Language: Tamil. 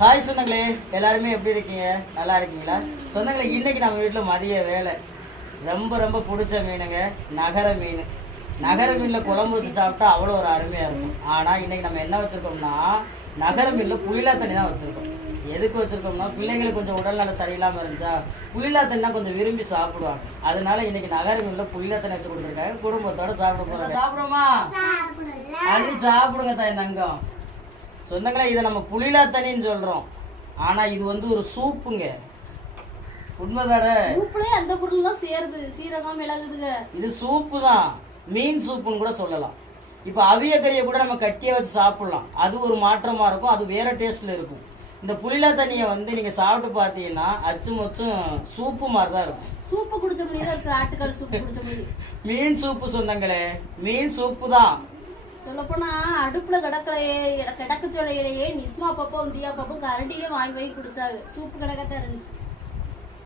ஹாய் சொந்தங்களே, எல்லாருமே எப்படி இருக்கீங்க? நல்லா இருக்கீங்களா? சொந்தங்களே, இன்னைக்கு நம்ம வீட்டில் மதிய வேலை ரொம்ப ரொம்ப பிடிச்ச மீனுங்க, நகர மீன். நகர மீனில் குழம்பு வச்சு சாப்பிட்டா அவ்வளோ ஒரு அருமையாக இருக்கும். ஆனால் இன்னைக்கு நம்ம என்ன வச்சுருக்கோம்னா, நகர மீனில் புளிலா தண்ணி தான் வச்சுருக்கோம். எதுக்கு வச்சுருக்கோம்னா, பிள்ளைங்களுக்கு கொஞ்சம் உடல்நல சரியில்லாமல் இருந்துச்சா புளிலா தண்ணி கொஞ்சம் விரும்பி சாப்பிடுவாங்க. அதனால இன்னைக்கு நகர மீனில் புளிலா தண்ணி வச்சு கொடுத்துருக்காங்க. குடும்பத்தோட சாப்பிட போகிறாங்க. சாப்பிடுமா? அள்ளி சாப்பிடுங்க தாய் தங்கம். சொந்தங்களே, இதை நம்ம புளிலா தண்ணின்னு சொல்றோம். ஆனா இது வந்து ஒரு சூப்புங்க. உண்மைதானே? சூப்புலயே அந்த பொருள் தான் சேருது, சீரகம் மிளகுதுங்க. இது சூப்பு தான், மீன் சூப்புன்னு கூட சொல்லலாம். இப்போ அவிய கறியை கூட நம்ம கட்டியா வச்சு சாப்பிடலாம். அது ஒரு மாற்றமா இருக்கும், அது வேற டேஸ்ட்ல இருக்கும். இந்த புளிலா தண்ணியை வந்து நீங்க சாப்பிட்டு பார்த்தீங்கன்னா அச்சு மொச்சும் சூப்பு மாதிரி தான் இருக்கும். சூப்பு குடிச்ச மாதிரி தான் இருக்கு, ஆட்டுக்கால் சூப்பு குடிச்ச மாதிரி. மீன் சூப்பு சொந்தங்களே, மீன் சூப்பு தான். சொல்லப்போனா அடுப்புல கிடக்க சொல்லையிலேயே நிஸ்மா பாப்பா தியா பாப்பா கரண்டிலே வாங்கி குடிச்சாங்க. சூப்பு கிடக்கத்தான் இருந்துச்சு.